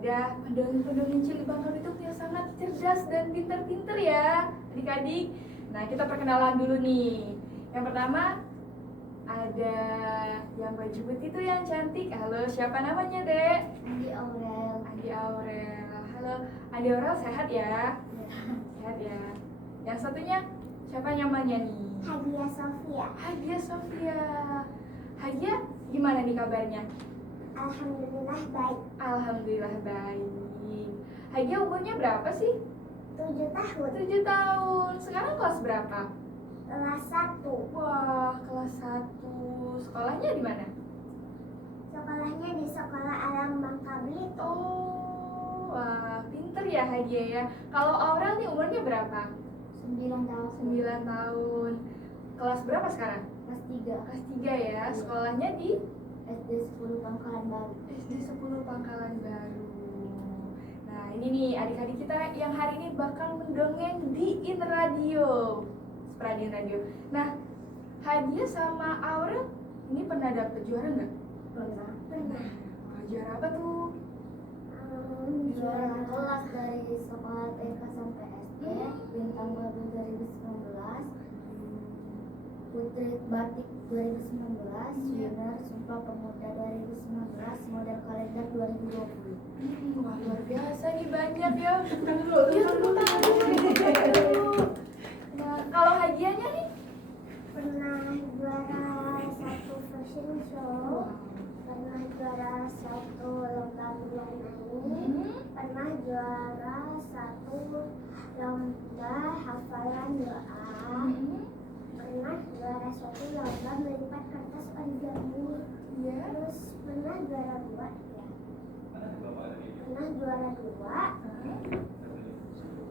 ada pendongeng-pendongeng cilik Bangka Belitung yang sangat cerdas dan pinter-pinter ya adik-adik. Nah kita perkenalan dulu nih. Yang pertama ada yang baju putih itu yang cantik. Halo, siapa namanya Dek? Andi Aurel. Andi Aurel. Halo, Andi Aurel sehat ya? Sehat ya. Yang satunya siapa namanya nih? Hadia Sofia. Hadia Sofia. Hadia gimana nih kabarnya? Alhamdulillah baik. Alhamdulillah baik. Hadia umurnya berapa sih? 7 tahun. 7 tahun. Sekarang kelas berapa? Kelas 1. Wah, kelas 1. Sekolahnya di mana? Sekolahnya di Sekolah Alam Bangka Belitung. Oh, wah, pinter ya Hadia ya. Kalau Aurel nih umurnya berapa? 9 tahun. 9 tahun. Kelas berapa sekarang? Kelas 3. Kelas 3 ya. Sekolahnya di SD 10 Pangkalan Baru. SD 10 Pangkalan Baru. Nah, ini nih adik-adik kita yang hari ini bakal mendongeng di In Radio. Spradin Radio. Nah, Hadia sama Aurel ini pernah dapet juara nggak? Pernah. Wah, juara apa tuh? Juara kelas dari sekolah TK sampai SD, Bintang Baru 2019, Putri Batik 2019, Winner Sumpah Pemuda 2019, Model Kalender 2020. Wah, luar biasa nih, banyak ya. Iya, tepuk tangan. Nah, kalau hadiahnya nih? Pernah juara 1 fashion show, pernah juara 1 lomba berwarna ini, pernah juara 1 lomba hafalan doa, pernah juara 1 lomba melipat kertas origami, terus pernah juara 2 ya, pernah juara 2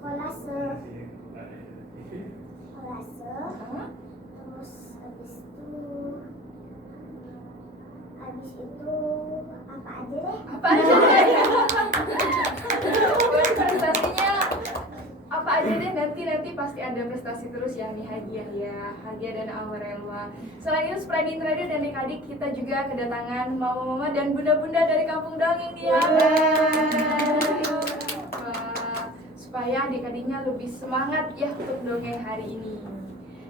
kolase, terus habis itu apa aja deh? Apa aja deh? Prestasinya apa aja deh, nanti pasti ada prestasi terus ya nih Hadiah ya, Hadiah dan Aurel. Selain itu Spradin Radio dan adik-adik kita juga kedatangan mama-mama dan bunda-bunda dari Kampung Dongeng nih ya. Wah, supaya adik-adiknya lebih semangat ya untuk dongeng hari ini.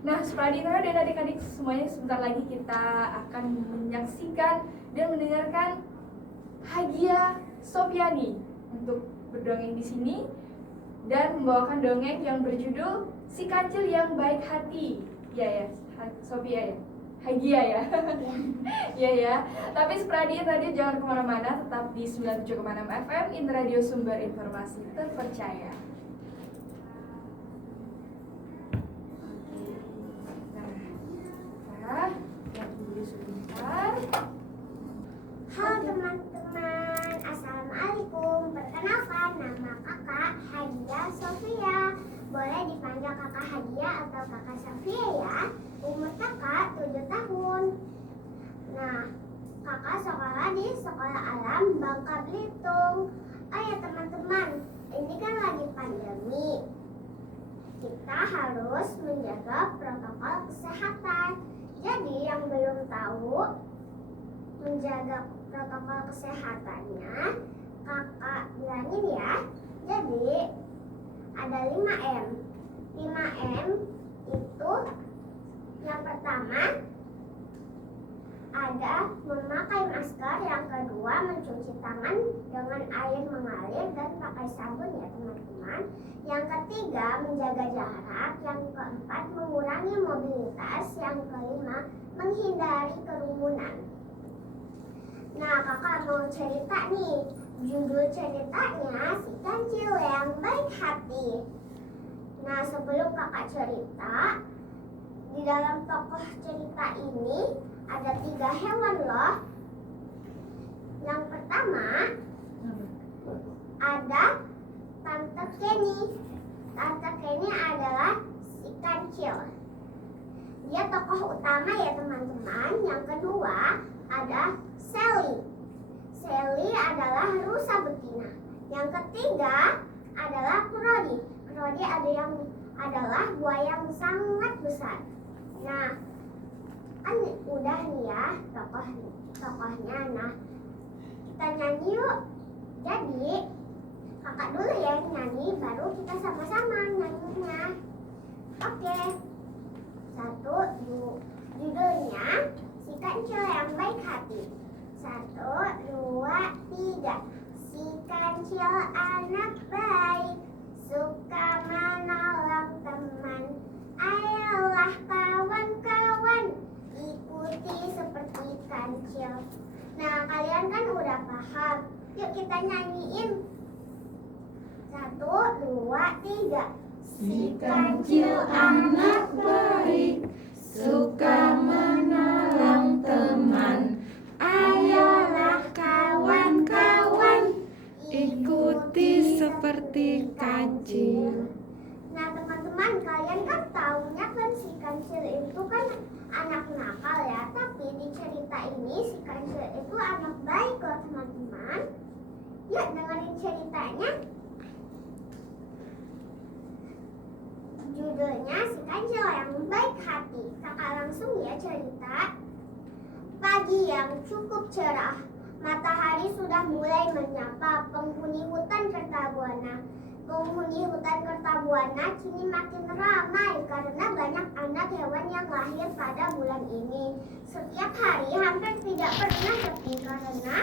Nah, Spradin Radio dan adik-adik semuanya, sebentar lagi kita akan menyaksikan dan mendengarkan Hadia Sofiani untuk berdongeng di sini dan membawakan dongeng yang berjudul Si Kancil yang Baik Hati. Ya, Sofia ya. Hadia ya. Ya ya. Tapi Spradin Radio jangan kemana-mana, tetap di 97,6 FM In Radio, sumber informasi terpercaya. Sebentar. Halo teman-teman, assalamualaikum. Perkenalkan, nama kakak Hadia Sofia. Boleh dipanggil kakak Hadia atau kakak Sofia ya. Umur kakak 7 tahun. Nah, kakak sekolah di Sekolah Alam Bangka Belitung. Oh ya teman-teman, ini kan lagi pandemi. Kita harus menjaga protokol kesehatan. Jadi yang belum tahu menjaga protokol kesehatannya, kakak bilangin ya. Jadi ada 5M. 5M itu yang pertama ada memakai masker, yang kedua mencuci tangan dengan air mengalir dan pakai sabun ya teman-teman. Yang ketiga menjaga jarak, yang keempat mengurangi mobilitas, yang kelima menghindari kerumunan. Nah kakak mau cerita nih, judul ceritanya Si Kancil yang Baik Hati. Nah sebelum kakak cerita, di dalam tokoh cerita ini ada 3 hewan loh. Yang pertama ada Tante Kenny. Tante Kenny adalah si kancil. Dia tokoh utama ya teman-teman. Yang kedua ada Sally. Sally adalah rusa betina. Yang ketiga adalah Crody. Crody adalah buaya yang sangat besar. Nah, kan udah nih ya tokohnya. Nah, kita nyanyi yuk. Jadi kakak dulu ya yang nyanyi, baru kita sama-sama nyanyinya. Oke. 1, 2, judulnya Si Kancil Yang Baik Hati. 1, 2, 3. Si kancil anak baik, suka menolong teman. Ayolah kawan-kawan, ikuti seperti kancil. Nah, kalian kan udah paham. Yuk kita nyanyiin. 1, 2, 3. Si kancil anak baik, suka menolong teman. Ayolah kawan-kawan, ikuti seperti kancil. Nah teman-teman, kalian kan taunya kan si kancil itu kan anak nakal ya. Tapi di cerita ini si kancil itu anak baik loh teman-teman. Yuk dengerin ceritanya. Judulnya Si Kancil Yang Baik Hati. Kakak langsung ya cerita. Pagi yang cukup cerah, matahari sudah mulai menyapa penghuni hutan Kertabuana. Penghuni hutan Kertabuana kini makin ramai karena banyak anak hewan yang lahir pada bulan ini. Setiap hari hampir tidak pernah sepi karena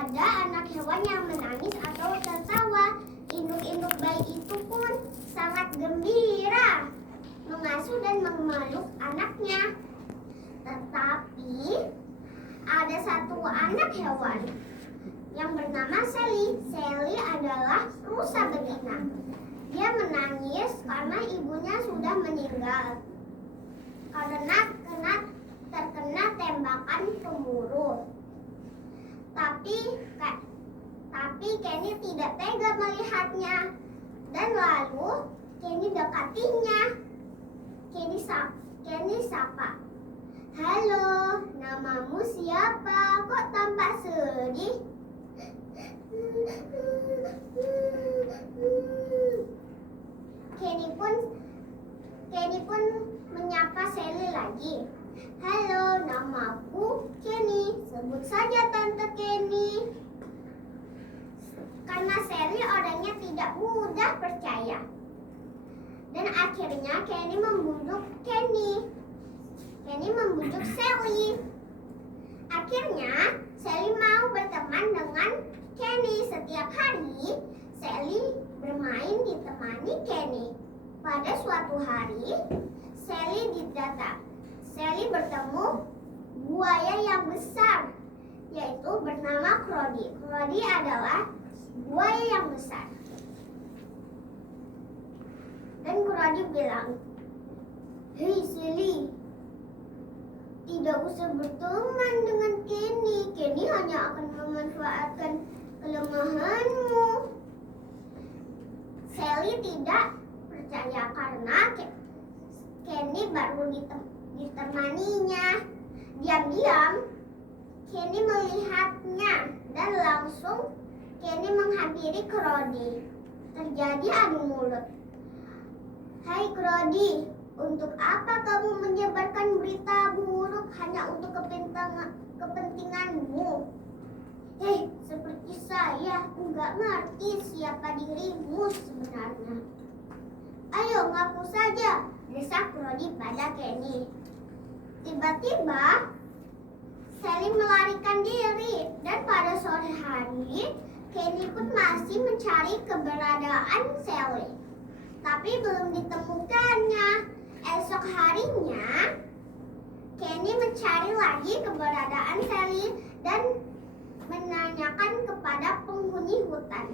ada anak hewan yang menangis atau tertawa. Induk-induk bayi itu pun sangat gembira mengasuh dan memeluk anaknya. Tetapi ada satu anak hewan yang bernama Sally. Sally adalah rusa betina. Dia menangis karena ibunya sudah meninggal karena terkena tembakan pemburu. Tapi Kenny tidak tega melihatnya. Dan lalu Kenny dekatinya. Kenny sapa. Halo, namamu siapa? Kok tampak sedih? Kenny pun menyapa Sally lagi. Halo, namaku Kenny. Sebut saja Tante Kenny. Karena Sally orangnya tidak mudah percaya. Dan akhirnya Kenny membujuk Sally. Akhirnya Sally mau berteman dengan Kenny. Setiap hari Sally bermain ditemani Kenny. Pada suatu hari Sally bertemu buaya yang besar, yaitu bernama Crody. Crody adalah buaya yang besar. Dan Crody bilang, "Hei Sally, tidak usah berteman dengan Kenny. Kenny hanya akan memanfaatkan kelemahanmu." Sally tidak percaya karena Kenny baru ditemaninya. Diam-diam Kenny melihatnya dan langsung Kenny menghampiri Crody. Terjadi adu mulut. "Hai Crody, untuk apa kamu menyebarkan berita buruk hanya untuk kepentinganmu? Seperti saya nggak ngerti siapa dirimu sebenarnya. Ayo ngaku saja," desak Crody pada Kenny. Tiba-tiba Sally melarikan diri dan pada sore hari Kenny pun masih mencari keberadaan Sally. Tapi belum ditemukannya. Esok harinya Kenny mencari lagi keberadaan Sally dan menanyakan kepada penghuni hutan.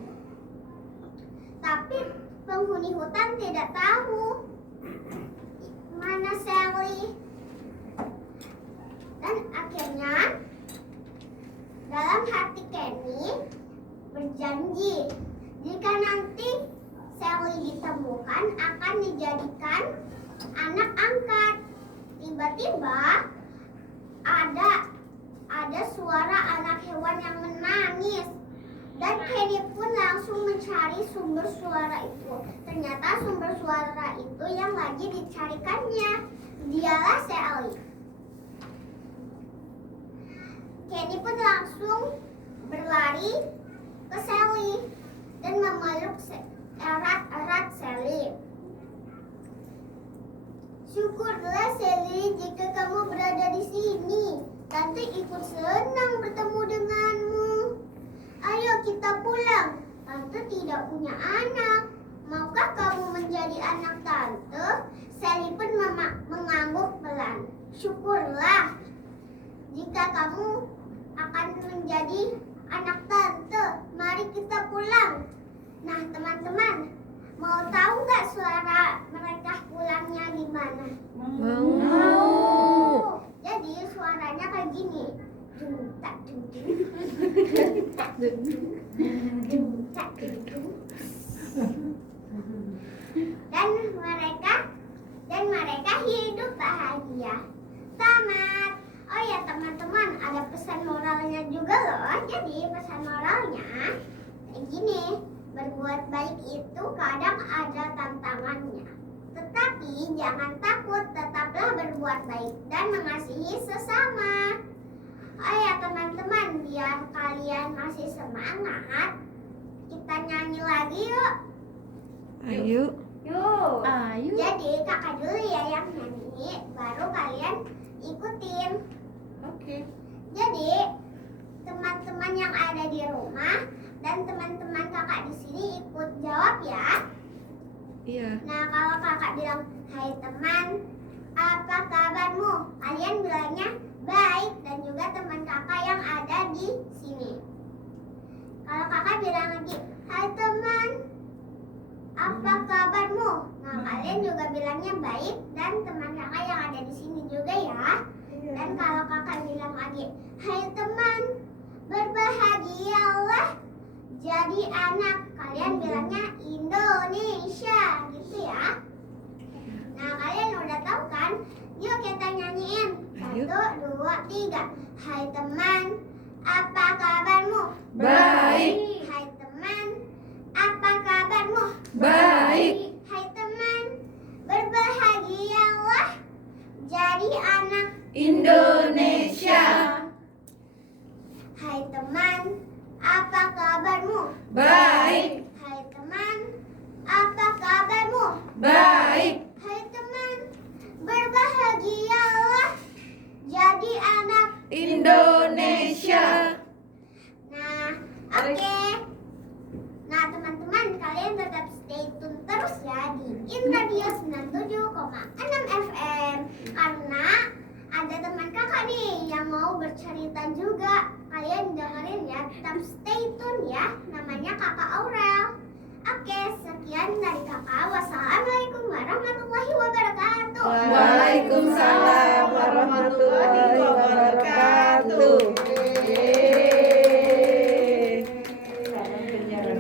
Tapi penghuni hutan tidak tahu mana Sally. Dan akhirnya dalam hati Kenny berjanji jika nanti Sally ditemukan akan dijadikan anak angkat. Tiba-tiba ada suara anak hewan yang menangis. Dan Kenny pun langsung mencari sumber suara itu. Ternyata sumber suara itu yang lagi dicarikannya dialah Sally. Kenny pun langsung berlari ke Sally. Mami dan memeluk erat-erat Sally. Syukurlah Sally jika kamu berada di sini. Tante ikut senang bertemu denganmu. Ayo kita pulang. Tante tidak punya anak. Maukah kamu menjadi anak tante? Sally pun mengangguk pelan. Syukurlah jika kamu akan menjadi anak tante. Mari kita pulang. Nah teman-teman, mau tahu nggak suara mereka pulangnya gimana? Mau. Jadi suaranya kayak gini. Dung tak dung dung. Dung tak dung dung. Dung tak dung dung. Dan mereka hidup bahagia. Tamat. Oh ya teman-teman, ada pesan moralnya juga loh. Jadi pesan moralnya kayak gini. Berbuat baik itu kadang ada tantangannya. Tetapi jangan takut, tetaplah berbuat baik dan mengasihi sesama. Oh ya teman-teman, biar kalian masih semangat, kita nyanyi lagi yuk. Ayo. Yuk. Ayo. Jadi kakak dulu ya yang nyanyi, baru kalian ikutin. Oke. Jadi teman-teman yang ada di rumah dan teman-teman kakak di sini ikut jawab ya. Iya. Nah kalau kakak bilang, hai teman, apa kabarmu? Kalian bilangnya baik, dan juga teman kakak yang ada di sini. Kalau kakak bilang lagi, hai teman, apa kabarmu? Nah kalian juga bilangnya baik, dan teman kakak yang ada di sini juga ya. Dan kalau kakak bilang lagi, hai teman, berbahagialah jadi anak, kalian bilangnya Indonesia gitu ya. Nah kalian udah tahu kan? Yuk kita nyanyiin. 1, 2, 3. Hai teman, apa kabarmu? Baik. Hai teman, apa kabarmu? Baik. Hai teman, berbahagialah jadi anak Indonesia. Hai teman, apa kabarmu? Baik. Hai teman, apa kabarmu? Baik. Hai teman, berbahagialah jadi anak Indonesia. Nah, oke. Nah teman-teman, kalian tetap stay tune terus ya di InRadio 97,6 FM. Karena ada teman kakak nih yang mau bercerita juga. Kalian dengerin ya, tetap stay tune ya. Namanya Kakak Aurel. Oke, sekian dari kakak. Wassalamualaikum warahmatullahi wabarakatuh. Waalaikumsalam